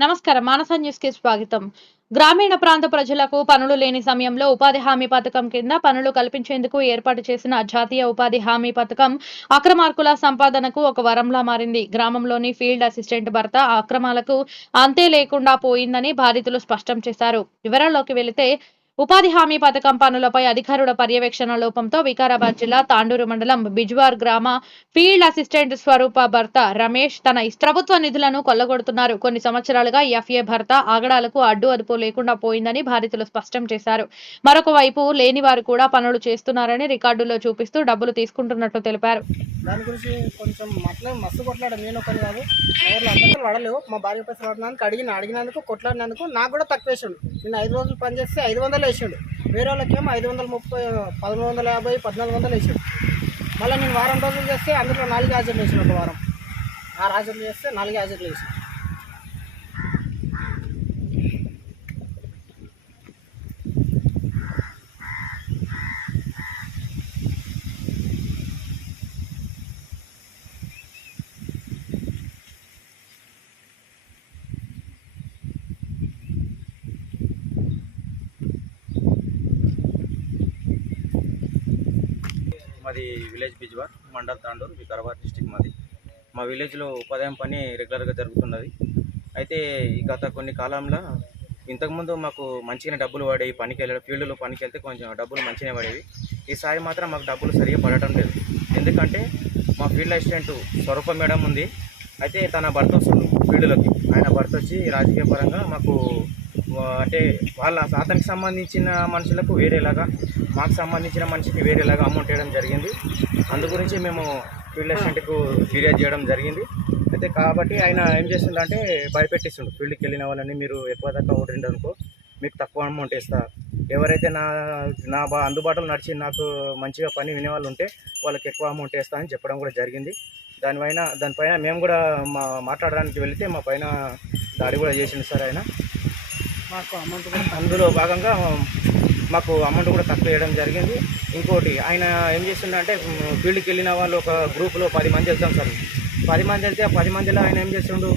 నమస్కారం. మానస న్యూస్కి స్వాగతం. గ్రామీణ ప్రాంత ప్రజలకు పనులు లేని సమయంలో ఉపాధి హామీ పథకం కింద పనులు కల్పించేందుకు ఏర్పాటు చేసిన జాతీయ ఉపాధి హామీ పథకం అక్రమార్కుల సంపాదనకు ఒక వరంలా మారింది. గ్రామంలోని ఫీల్డ్ అసిస్టెంట్ భర్త అక్రమాలకు అంతే లేకుండా పోయిందని బాధితులు స్పష్టం చేశారు. వివరాల్లోకి వెళితే ఉపాధి హామీ పథకం పనులపై అధికారుల పర్యవేక్షణ లోపంతో వికారాబాద్ జిల్లా తాండూరు మండలం బిజ్వార్ గ్రామ ఫీల్డ్ అసిస్టెంట్ స్వరూప భర్త రమేష్ తన ప్రభుత్వ నిధులను కొల్లగొడుతున్నారు. కొన్ని సంవత్సరాలుగా ఎఫ్ఏ భర్త ఆగడాలకు అడ్డు అదుపు లేకుండా పోయిందని బాధితులు స్పష్టం చేశారు. మరొక వైపు లేని వారు కూడా పనులు చేస్తున్నారని రికార్డుల్లో చూపిస్తూ డబ్బులు తీసుకుంటున్నట్లు తెలిపారు. దాని గురించి కొంచెం అట్లా మస్తు కొట్లాడ నేను ఒకటి కాదు ఎవరు మా భార్య పైసలు అడిగిన అడిగినందుకు కొట్లాడినందుకు నాకు కూడా తక్కువ నేను ఐదు రోజులు పనిచేస్తే ఐదు వందలు వేసిండు. వేరే వాళ్ళకేమో ఐదు వందల ముప్పై పదమూడు వందల యాభై పద్నాలుగు వందలు వేసిండు. మళ్ళీ నేను వారం రోజులు చేస్తే అందులో నాలుగు హాజర్లు వేసిన ఒక వారం. ఆరు హాజర్లు చేస్తే నాలుగు హాజర్లు వేసిన మాది విలేజ్ బిజ్వార్ మండల్ తాండూరు వికారాబాద్ డిస్టిక్ మాది. మా విలేజ్లో ఉపాధ్యాయం పని రెగ్యులర్గా జరుగుతున్నది. అయితే ఈ గత కొన్ని కాలంలో ఇంతకుముందు మాకు మంచిగానే డబ్బులు పడేవి పనికి వెళ్ళడం ఫీల్డ్లో పనికి వెళ్తే కొంచెం డబ్బులు మంచిగానే పడేవి. ఈసారి మాత్రం మాకు డబ్బులు సరిగా పడటం లేదు. ఎందుకంటే మా ఫీల్డ్ అసిస్టెంట్ స్వరూప మేడం ఉంది. అయితే తన భర్త వస్తుంది ఫీల్డ్లోకి. ఆయన భర్త వచ్చి రాజకీయ పరంగా మాకు అంటే వాళ్ళ అతనికి సంబంధించిన మనుషులకు వేరేలాగా మాకు సంబంధించిన మనిషికి వేరేలాగా అమౌంట్ వేయడం జరిగింది. అందు గురించి మేము ఫీల్డ్ అసిస్టెంట్కు ఫిర్యాదు చేయడం జరిగింది. అయితే కాబట్టి ఆయన ఏం చేస్తుందంటే భయపెట్టిస్తుండు. ఫీల్డ్కి వెళ్ళిన వాళ్ళని మీరు ఎక్కువ దాకా ఓడిండు అనుకో మీకు తక్కువ అమౌంట్ ఇస్తా ఎవరైతే నా నా బా అందుబాటులో నడిచి నాకు మంచిగా పని వినేవాళ్ళు ఉంటే వాళ్ళకి ఎక్కువ అమౌంట్ వేస్తా అని చెప్పడం కూడా జరిగింది. దానిపైన దానిపైన మేము కూడా మా మాట్లాడడానికి వెళితే మా పైన దాడి కూడా చేసింది సార్ ఆయన. మాకు అమౌంట్ కూడా అందులో భాగంగా మాకు అమౌంట్ కూడా తక్కువ వేయడం జరిగింది. ఇంకోటి ఆయన ఏం చేస్తుండంటే ఫీల్డ్కి వెళ్ళిన వాళ్ళు ఒక గ్రూప్లో పది మంది వెళ్తాం సార్. పది మంది వెళ్తే ఆ పది మందిలో ఆయన ఏం చేస్తుండు?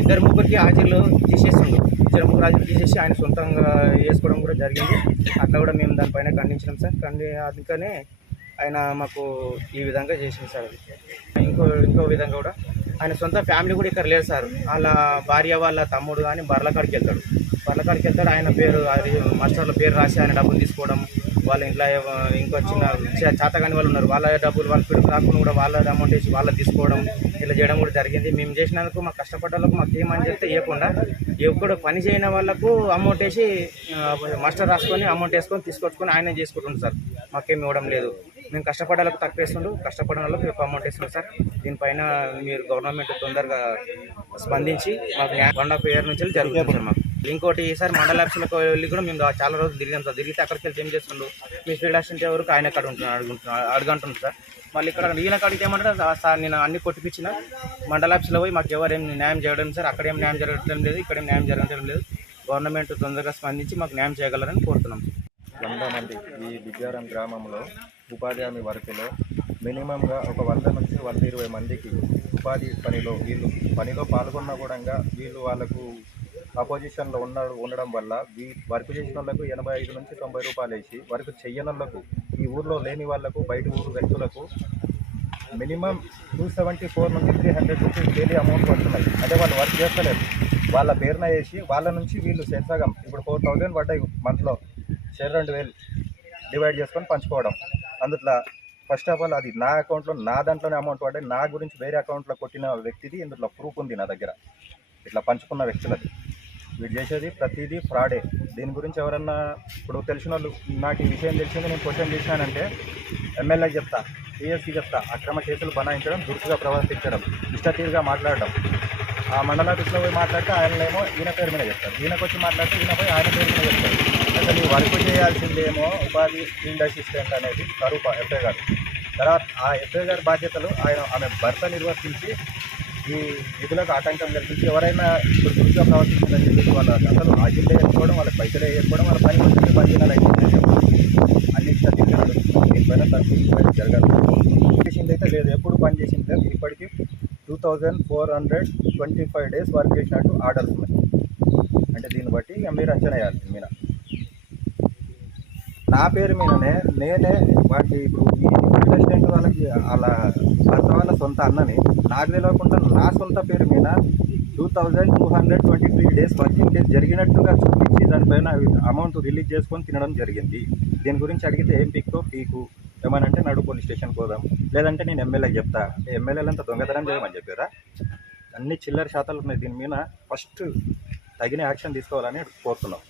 ఇద్దరు ముగ్గురికి హాజీలు తీసేస్తుండు. ఇద్దరు ముగ్గురు హాజీలు తీసేసి ఆయన సొంతంగా వేసుకోవడం కూడా జరిగింది. అట్లా కూడా మేము దానిపైన ఖండించినాం సార్. ఖండి అందుకనే ఆయన మాకు ఈ విధంగా చేసింది సార్ ఇంకో ఇంకో విధంగా కూడా ఆయన సొంత ఫ్యామిలీ కూడా ఇక్కడ లేదు సార్. వాళ్ళ భార్య వాళ్ళ తమ్ముడు కానీ బర్లకాడికి వెళ్తాడు. బర్లకాడికి వెళ్తాడు. ఆయన పేరు అది మాస్టర్ల పేరు రాసి ఆయన డబ్బులు తీసుకోవడం వాళ్ళ ఇంట్లో ఇంకో చిన్న చేతగాని వాళ్ళు ఉన్నారు. వాళ్ళ డబ్బులు వాళ్ళ పిడుగు రాకుండా కూడా వాళ్ళ అమౌంట్ వేసి వాళ్ళకి తీసుకోవడం ఇలా చేయడం కూడా జరిగింది. మేము చేసినందుకు మాకు కష్టపడ్డ వాళ్ళకు మాకు ఏమని చెప్తే ఇవ్వకుండా ఎప్పుడు పని చేయని వాళ్ళకు అమౌంట్ వేసి మాస్టర్ రాసుకొని అమౌంట్ వేసుకొని తీసుకొచ్చుకొని ఆయన చేసుకుంటుంది సార్. మాకేం ఇవ్వడం లేదు. మేము కష్టపడే వాళ్ళకి తక్కువ కష్టపడిన వాళ్ళకి ఎక్కువ అమౌంట్ ఇస్తున్నాం సార్. దీనిపైన మీరు గవర్నమెంట్ తొందరగా స్పందించి మాకు వన్ ఆఫ్ ఇయర్ నుంచి జరుగుతుంది సార్ మాకు. ఇంకోటి ఈసారి మండల ఆఫీసులకు వెళ్ళి కూడా మేము చాలా రోజులు తిరిగాం సార్. తిరిగితే అక్కడికి వెళ్ళి ఏం చేస్తుండ్రు మీ ఫీల్డ్ అసిస్టెంట్ ఎవరికి ఆయన అక్కడ ఉంటున్నాడు అడుగుంటున్నాడు అడుగుంటుంది సార్. మళ్ళీ ఇక్కడ ఈయన అడిగితే ఏమంటారు? సార్ నేను అన్ని కొట్టిపించిన మండల ఆఫీసులో పోయి మాకు ఎవరేం న్యాయం చేయడం సార్. అక్కడేం న్యాయం జరగడం లేదు ఇక్కడేం న్యాయం జరగడం లేదు. గవర్నమెంట్ తొందరగా స్పందించి మాకు న్యాయం చేయగలరని కోరుతున్నాం సార్. వంద మంది ఈ బిజ్జారం గ్రామంలో ఉపాధి హామీ వర్క్లో మినిమంగా ఒక వంద నుంచి వంద ఇరవై మందికి ఉపాధి పనిలో వీళ్ళు పనిలో పాల్గొన్నా కూడా వీళ్ళు వాళ్ళకు అపోజిషన్లో ఉన్న ఉండడం వల్ల వీ వర్క్ చేసిన వాళ్ళకు ఎనభై ఐదు నుంచి తొంభై రూపాయలు వేసి వర్క్ చెయ్యని వాళ్ళకు ఈ ఊర్లో లేని వాళ్ళకు బయట ఊరు వ్యక్తులకు మినిమం టూ సెవెంటీ ఫోర్ నుంచి three hundred rupees daily amount పడుతున్నాయి. అంటే వాళ్ళు వర్క్ చేస్తలేరు. వాళ్ళ పేరున వేసి వాళ్ళ నుంచి వీళ్ళు సెన్సగం ఇప్పుడు ఫోర్ థౌజండ్ పడ్డాయి మంత్లో. షేర్ రెండు వేలు డివైడ్ చేసుకొని పంచుకోవడం. అందుట్లో ఫస్ట్ ఆఫ్ ఆల్ అది నా అకౌంట్లో నా దాంట్లోనే అమౌంట్ పడ్డాయి. నా గురించి వేరే అకౌంట్లో కొట్టిన వ్యక్తిది ఇందులో ప్రూఫ్ ఉంది నా దగ్గర. ఇట్లా పంచుకున్న వ్యక్తులది. వీడు చేసేది ప్రతిదీ ఫ్రాడే. దీని గురించి ఎవరన్నా ఇప్పుడు తెలిసిన వాళ్ళు నాకు ఈ విషయం తెలిసింది నేను క్వశ్చన్ చేశానంటే ఎమ్మెల్యే చెప్తా పిఎస్సీ చెప్తా అక్రమ కేసులు బనాయించడం దురుసుగా ప్రవర్తించడం ఇష్టతీరుగా మాట్లాడడం. ఆ మండల పోయి మాట్లాడితే ఆయనలేమో ఈయన పేరు మీద చెప్తారు. ఈయనకు వచ్చి మాట్లాడితే ఈయన పోయి ఆయన పేరు మీద చెప్తారు. అసలు వర్క్ చేయాల్సిందేమో ఉపాధి ఫీల్డ్ అసిస్టెంట్ అనేది స్వరూప ఎఫ్ఏ గారు. తర్వాత ఆ ఎఫ్ఏ గారి బాధ్యతలు ఆయన ఆమె భర్త నిర్వర్తించి ఈ విధులకు ఆటంకం కలిగించి ఎవరైనా ఇప్పుడు దురుసుగా ప్రవర్తించిందని చెప్పేసి వాళ్ళ అసలు ఆజిల్ వేసుకోవడం వాళ్ళ పైసలు వేసుకోవడం వాళ్ళ పని కొంచెం పని అయితే అన్ని క్షతించడం దీనిపైన తగ్గించడం జరగదు. చేసింది అయితే లేదు. ఎప్పుడు పని చేసింది లేదు. ఇప్పటికీ two thousand four hundred twenty five days work చేసినట్టు ఆర్డర్స్ ఉన్నాయి. అంటే దీన్ని బట్టి మీరు అంచనా వేయాలి. మీద నా పేరు మీదనే నేనే వాటి ఇప్పుడు ఈ వాళ్ళకి అలా భర్త వాళ్ళ సొంత అన్నని నాకు తెలియకుండా నా సొంత పేరు మీద two thousand two hundred twenty three days working days జరిగినట్టుగా చూపించి దానిపైన అమౌంట్ రిలీజ్ చేసుకొని తినడం జరిగింది. దీని గురించి అడిగితే ఏం పిక్కో? పీకు. ఏమనంటే నడు పోలీస్ స్టేషన్ పోదాం. లేదంటే నేను ఎమ్మెల్యేకి చెప్తా. ఎమ్మెల్యేలంతా దొంగతనం చేయమని చెప్పారా? అన్ని చిల్లర శాతాలు ఉన్నాయి దీని మీద. ఫస్ట్ తగిన యాక్షన్ తీసుకోవాలని కోరుతున్నాం.